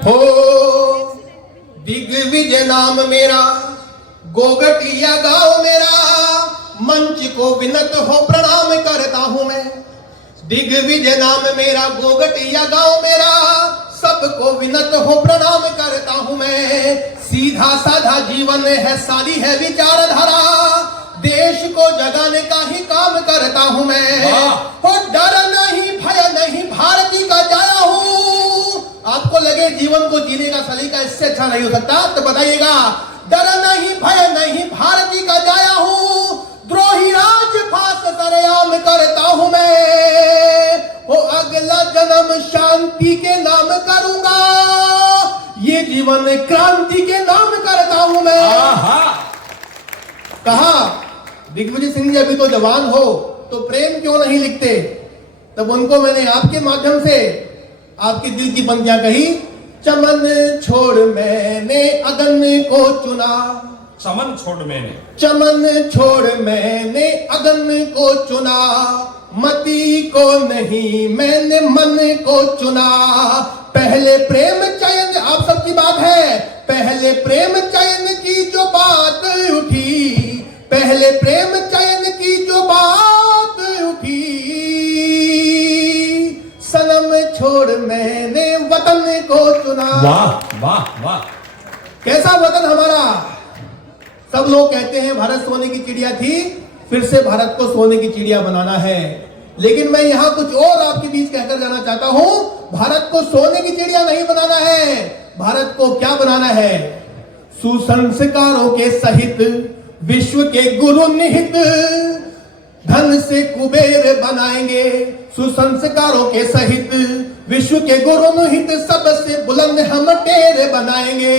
हो दिग्विजय नाम मेरा, गोगटिया गांव मेरा, मंच को विनत हो प्रणाम करता हूं मैं। दिग्विजय नाम मेरा, गोगटिया गांव मेरा, सबको विनत हो प्रणाम करता हूं मैं। सीधा साधा जीवन है, सारी है विचारधारा, देश को जगाने का ही काम करता हूं मैं। हो डर नहीं भय नहीं, भारती का जाया हूं। आपको लगे जीवन को जीने का सलीका इससे अच्छा नहीं हो सकता तो बताइएगा। डर नहीं भय नहीं, भारती का जाया हूं, द्रोही राज फास सरेआम करता हूं मैं। वो अगला जन्म शांति के नाम करूंगा, ये जीवन क्रांति के नाम करता हूं मैं। कहा दिग्विजय सिंह जी अभी तो जवान हो तो प्रेम क्यों नहीं लिखते? तब उनको मैंने आपके माध्यम से आपके दिल की पंक्तियां कही। चमन छोड़ मैंने अगन को चुना, चमन छोड़ मैंने, चमन छोड़ मैंने अगन को चुना, मति को नहीं मैंने मन को चुना। पहले प्रेम चयन, आप सबकी बात है, पहले प्रेम चयन की जो बात उठी, पहले प्रेम चयन की जो बात उठी, सनम छोड़ मैंने वतन को चुना। वाह वाह वाह, कैसा वतन हमारा। सब लोग कहते हैं भारत सोने की चिड़िया थी, फिर से भारत को सोने की चिड़िया बनाना है। लेकिन मैं यहां कुछ और आपके बीच कहकर जाना चाहता हूं। भारत को सोने की चिड़िया नहीं बनाना है, भारत को क्या बनाना है? सुसंस्कारों के सहित विश्व के गुरु निहित, धन से कुबेर बनाएंगे। सुसंस्कारों के सहित विश्व के गुरु निहित, सबसे बुलंद हम टेर बनाएंगे।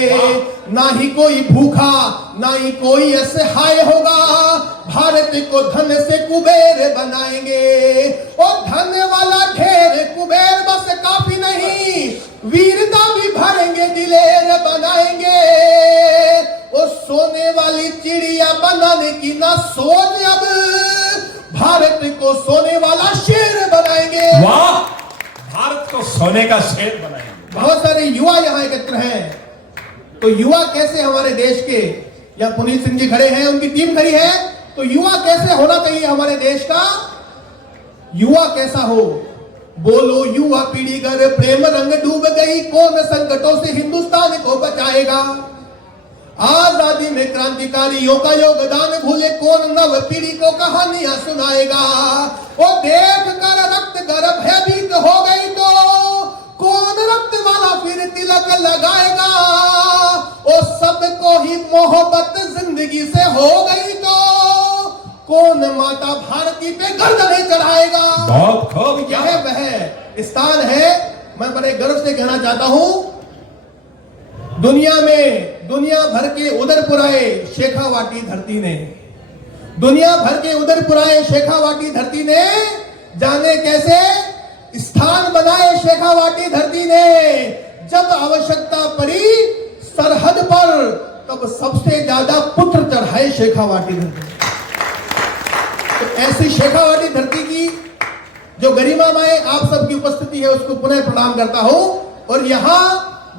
ना ही कोई भूखा ना ही कोई असहाय होगा, भारत को धन से कुबेर बनाएंगे। और धन वाला ढेर कुबेर बस काफी नहीं, वीरता भी भरेंगे दिलेर बनाएंगे। और सोने वाली चिड़िया बनाने की ना सोच, अब भारत को सोने वाला शेर बनाएंगे। वाह, भारत को सोने का शेर बनाएंगे। बहुत सारे युवा यहाँ एकत्र हैं, तो युवा कैसे हमारे देश के, या पुनीत सिंह जी खड़े हैं, उनकी टीम खड़ी है, तो युवा कैसे होना चाहिए हमारे देश का? युवा कैसा हो? बोलो युवा पीढ़ी गर प्रेम रंग डूब गई, कौन संकटों से हिंदुस्तान को बचाएगा? आजादी में क्रांतिकारियों का योगदान भूले कौन नव पीढ़ी को कहानियां सुनाएगा? वो देख कर रक्त गर्भ भयभीत हो गई तो कौन रक्त वाला फिर तिलक लगाएगा? और सबको ही मोहब्बत जिंदगी से हो गई तो कौन माता भारती पे गर्दन चढ़ाएगा? बहुत खूब। यह वह स्थान है, मैं बड़े गर्व से कहना चाहता हूं, दुनिया में दुनिया भर के उदर पुराए शेखावाटी धरती ने, दुनिया भर के उदर पुराए शेखावाटी धरती ने, जाने कैसे स्थान बनाए शेखावाटी धरती ने। जब आवश्यकता पड़ी सरहद पर, तब सबसे ज्यादा पुत्र चढ़ाए शेखावाटी धरती। तो ऐसी शेखावाटी धरती की जो गरिमामय आप सबकी उपस्थिति है, उसको पुनः प्रणाम करता हूं। और यहां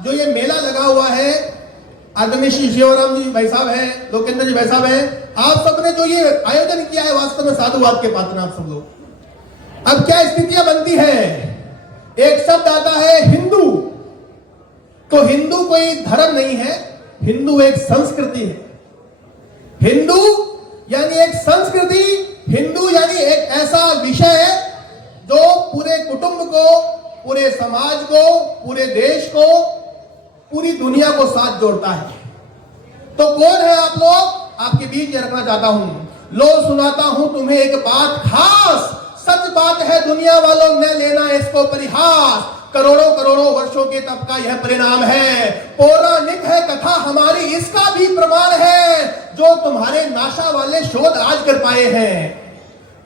जो ये मेला लगा हुआ है, आदरणीय श्री शिवराम जी भाई साहब है, लोकेंद्र जी भाई साहब है, आप सबने जो ये आयोजन किया है, वास्तव में साधुवाद के पात्र हैं आप सब लोग। अब क्या स्थितियां बनती है? एक शब्द आता है हिंदू, तो हिंदू कोई धर्म नहीं है, हिंदू एक संस्कृति है। हिंदू यानी एक संस्कृति, हिंदू यानी एक ऐसा विषय जो पूरे कुटुंब को, पूरे समाज को, पूरे देश को, पूरी दुनिया को साथ जोड़ता है। तो कौन है आप लोग? आपके बीच रखना चाहता हूं। लो सुनाता हूं तुम्हें एक बात खास, सच बात है दुनिया वालों, न लेना इसको परिहास। करोड़ों करोड़ों वर्षों के तप का यह परिणाम है, पौराणिक है कथा हमारी, इसका भी प्रमाण है। जो तुम्हारे नाशा वाले शोध आज कर पाए हैं,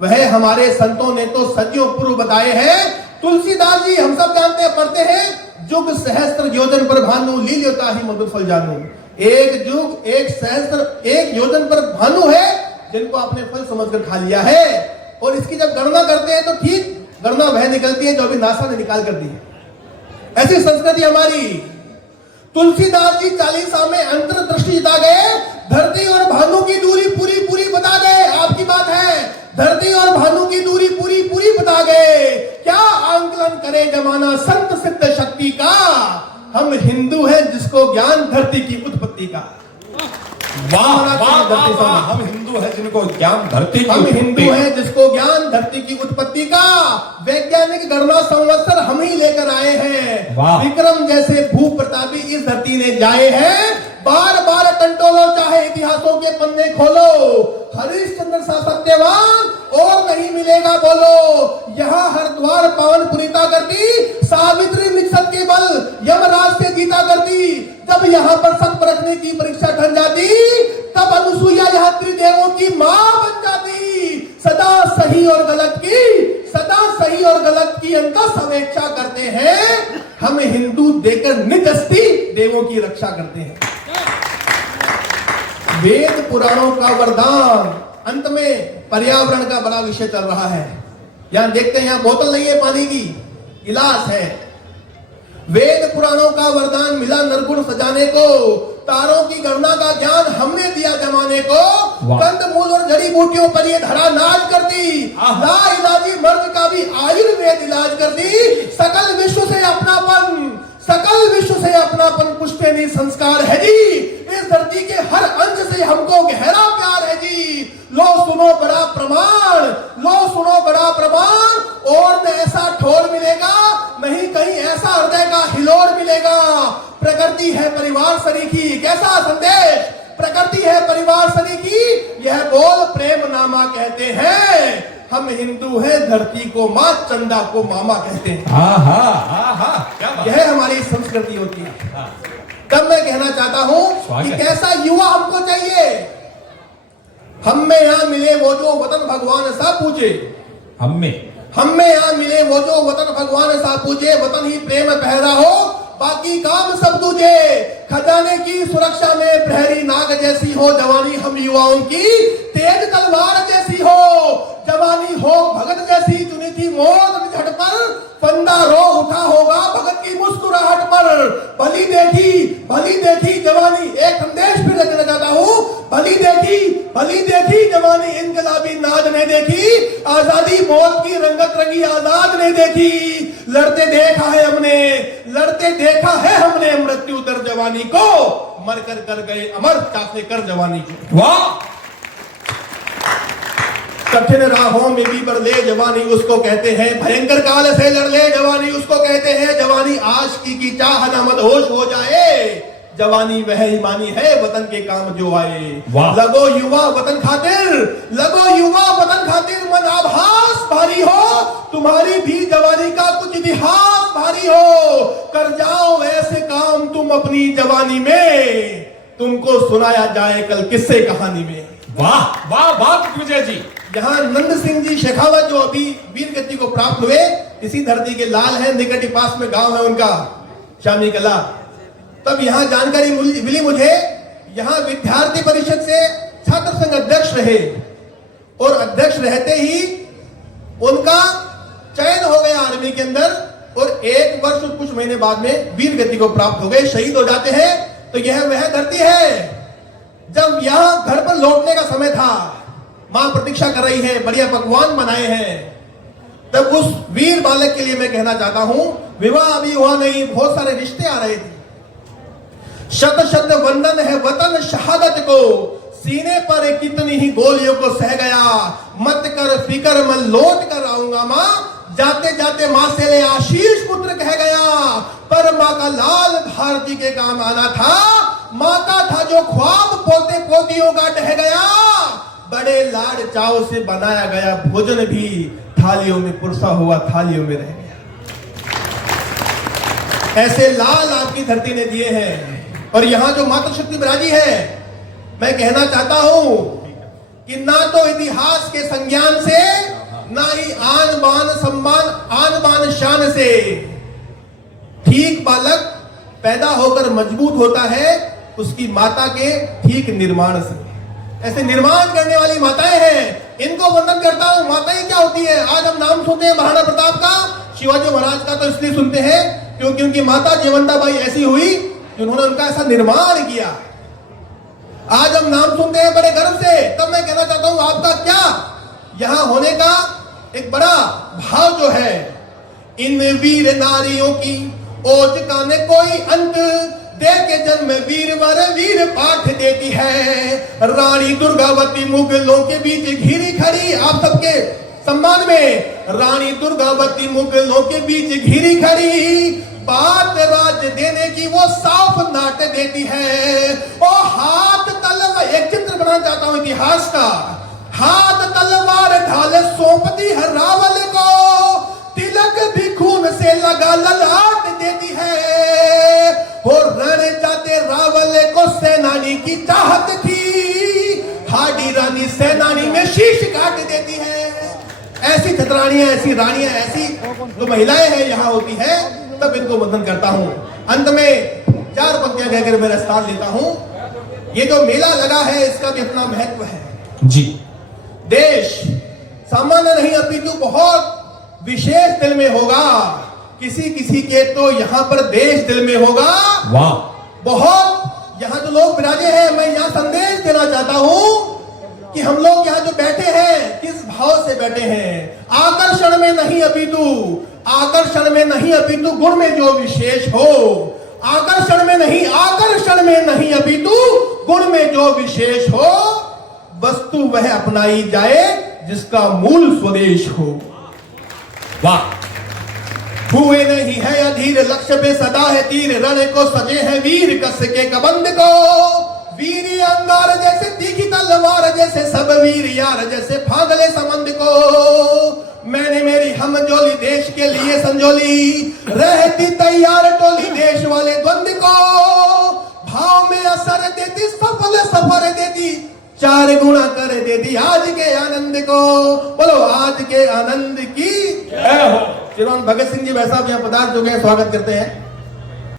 वह हमारे संतों ने तो सदियों पूर्व बताए हैं। तुलसीदास जी हम सब जानते हैं, पढ़ते हैं, जुग सहस्त्र योजन पर भानु, लील्योता ही मधुर फल जानू। एक जुग, एक सहस्त्र, एक योजन पर भानु है, जिनको आपने फल समझकर खा लिया है। और इसकी जब गणना करते हैं तो ठीक गणना वह निकलती है जो अभी नासा ने निकाल कर दी है। ऐसी संस्कृति हमारी। तुलसीदास जी चालीसा में अंतर्दृष्टि जिता गए, धरती और भानु की दूरी पूरी पूरी बता गए। आपकी बात है, धरती और भानु की दूरी पूरी पूरी बता गए। क्या आंकलन करे जमाना संत सिद्ध शक्ति का, हम हिंदू हैं जिसको ज्ञान धरती की उत्पत्ति का। वाह वाह वाह वाह, हम हिंदू हैं जिनको ज्ञान धरती की हम उत्पत्ति। हिंदू हैं जिसको ज्ञान धरती की उत्पत्ति का। वैज्ञानिक गणना संवत्सर हम ही लेकर आए हैं। वाह। विक्रम जैसे भू प्रतापी इस धरती ने जाए हैं। बार बार टंटोलो चाहे इतिहासों के पन्ने खोलो, हरिश्चंद्र सा सत्यवान और नहीं मिलेगा बोलो। यहाँ हरिद्वार पावन पुनीता करती, सावित्री निक्षत के बल यमराज से जीता करती। जब यहाँ पर सत परखने की परीक्षा ठन जाती, तब अनुसुईया यहाँ त्रिदेवों की मां बन जाती। सदा सही और गलत की, सदा सही और गलत की अंका समीक्षा करते हैं। हम हिंदू देकर निजस्ती देवों की रक्षा करते हैं। वेद पुराणों का वरदान। अंत में पर्यावरण का बड़ा विषय चल रहा है। यहां देखते हैं, यहां बोतल नहीं है पानी की, गिलास है। वेद पुराणों का वरदान मिला नरगुण सजाने को, तारों की गणना का ज्ञान हमने दिया जमाने को। कंद मूल और जड़ी बूटियों पर ये धरा नाज करती, ला इलाजी मर्ज का भी आयुर्वेद इलाज करती। सकल विश्व से अपनापन, सकल विश्व से अपनापन पुष्टनी संस्कार है जी। इस धरती के हर अंश से हमको गहरा प्यार है जी। लो सुनो बड़ा प्रमाण, लो सुनो बड़ा प्रमाण। और न ऐसा ठोर मिलेगा, नहीं कहीं ऐसा हृदय का हिलोर मिलेगा। प्रकृति है परिवार सरीखी, कैसा संदेश। प्रकृति है परिवार सरीखी, यह बोल प्रेम नामा कहते हैं। हम हिंदू हैं, धरती को माँ, चंदा को मामा कहते हैं। क्या बात। यह हमारी संस्कृति होती है। तब मैं कहना चाहता हूं कि कैसा युवा हमको चाहिए। हम में यहां मिले वो जो वतन भगवान सा पूजे, हम में यहां मिले वो जो वतन भगवान सा पूजे। वतन ही प्रेम पहरा हो, बाकी काम सब तुझे। खजाने की सुरक्षा में प्रहरी नाग जैसी हो जवानी हम युवाओं की, तेज तलवार जैसी हो जवानी हो भगत जैसी। चुनी थी मौत झट पर, फंदा रो उठा होगा भगत की मुस्कुराहट पर। भली देखी जवानी, एक संदेश फिर रखना चाहता हूं। भली देखी जवानी इनकलाबी नाज ने देखी, आजादी मौत की रंगत रंगी आजाद ने देखी। लड़ते देखा है हमने मृत्यु दर जवानी को, मर कर गए अमर काफले कर जवानी को। वाह। कठिन राहों में भी बढ़ ले जवानी उसको कहते हैं। भयंकर काल से लड़ ले जवानी उसको कहते हैं। जवानी आशिकी की चाह न मदहोश हो जाए, जवानी वह ईमानी है वतन के काम जो आए। लगो युवा वतन खातिर, लगो युवा वतन खातिर। मन आभास भारी हो, तुम्हारी भी जवानी का कुछ इतिहास भारी हो। कर जाओ ऐसे काम तुम अपनी जवानी में, तुमको सुनाया जाए कल किस्से कहानी में। वाह वाह वाह विजय जी। जहां नंद सिंह जी शेखावत जो अभी वीर गति को प्राप्त हुए, इसी धरती के लाल हैं, निकट ही पास में गांव है उनका शामी कला। तब यहां जानकारी मिली मुझे, यहां विद्यार्थी परिषद से छात्र संघ अध्यक्ष रहे और अध्यक्ष रहते ही उनका चयन हो गया आर्मी के अंदर, और 1 वर्ष और कुछ महीने बाद में वीर गति को प्राप्त हो गए, शहीद हो जाते हैं। तो यह वह धरती है। जब यहां घर पर लौटने का समय था, मां प्रतीक्षा कर रही है, बढ़िया पकवान बनाए हैं, तब उस वीर बालक के लिए मैं कहना चाहता हूं, विवाह अभी हुआ नहीं, बहुत सारे रिश्ते आ रहे थे। शत शत वंदन है वतन शहादत को, सीने पर कितनी ही गोलियों को सह गया। मत कर फिकर मैं लौट कर आऊंगा मां, जाते जाते मां से ले आशीष पुत्र कह गया। पर मां का लाल भारती के काम आना था, मां का था जो ख्वाब पोते पोतियों का ढह गया। बड़े लाड चाव से बनाया गया भोजन भी थालियों में पुरसा हुआ थालियों में रह गया। ऐसे लाल आपकी धरती ने दिए हैं। और यहां जो मातृशक्ति विराजी है, मैं कहना चाहता हूं कि ना तो इतिहास के संज्ञान से, ना ही आन बान सम्मान आन बान शान से। ठीक बालक पैदा होकर मजबूत होता है उसकी माता के ठीक निर्माण से। ऐसे निर्माण करने वाली माताएं हैं, इनको वंदन करता हूं। माताएं क्या होती है? आज हम नाम सुनते हैं महाराणा प्रताप का, शिवाजी महाराज का तो इसलिए सुनते हैं क्योंकि उनकी माता जीवंताबाई ऐसी हुई जिन्होंने उनका ऐसा निर्माण किया। आज हम नाम सुनते हैं बड़े गर्व से, तब मैं कहना चाहता हूं आपका क्या यहां होने का एक बड़ा भाव जो है, इन वीर नारियों की ओज का न कोई अंत, दे के जन्म वीरवर वीर पाठ देती है। रानी दुर्गावती मुगलों के बीच घिरी खड़ी, आप सबके सम्मान में रानी दुर्गावती मुगलों के बीच घिरी खड़ी, बात राज देने की वो साफ नाट देती है। और हाथ तलवार, एक चित्र बनाना चाहता हूं इतिहास का, हाथ तलवार ढाल सौंपती है रावल को, तिलक भी खून से लगा ललाट देती है। और रण जाते रावल को सेनानी की चाहत थी, हाडी रानी सेनानी में शीश काट देती है। ऐसी छतरानियां, ऐसी रानियां, ऐसी जो महिलाएं हैं यहां होती है, तब इनको वंदन करता हूं। अंत में 4 पंक्तियां कहकर मेरा स्थान लेता हूं। ये जो मेला लगा है इसका भी अपना महत्व है जी। देश सामान्य नहीं अपितु बहुत विशेष दिल में होगा, किसी किसी के तो यहां पर देश दिल में होगा। वाह, बहुत यहां जो लोग विराजे हैं, मैं यहां संदेश देना चाहता हूं कि हम लोग यहां जो बैठे हैं किस भाव से बैठे हैं। आकर्षण में नहीं अपितु, आकर्षण में नहीं अपितु गुण में जो विशेष हो, आकर्षण में नहीं, आकर्षण में नहीं अपितु गुण में जो विशेष हो, वस्तु वह अपनाई जाए जिसका मूल स्वदेश हो। वाह, हुए नहीं है अधीर, लक्ष्य पे सदा है तीर, रण को सजे हैं वीर कस के कबंद को, वीर अंगार जैसे तीखी तलवार, जैसे सब वीर यार जैसे फागले समंद को। मैंने मेरी हमजोली देश के लिए संजोली, रहती तैयार टोली देश वाले द्वंद को, भाव में असर देती सफल सफर देती, 4 गुना कर देती आज के आनंद को। बोलो आज के आनंद की जय हो। श्रीमान भगत सिंह जी वैसा भी यहाँ पदार्थ जो गए, स्वागत करते हैं।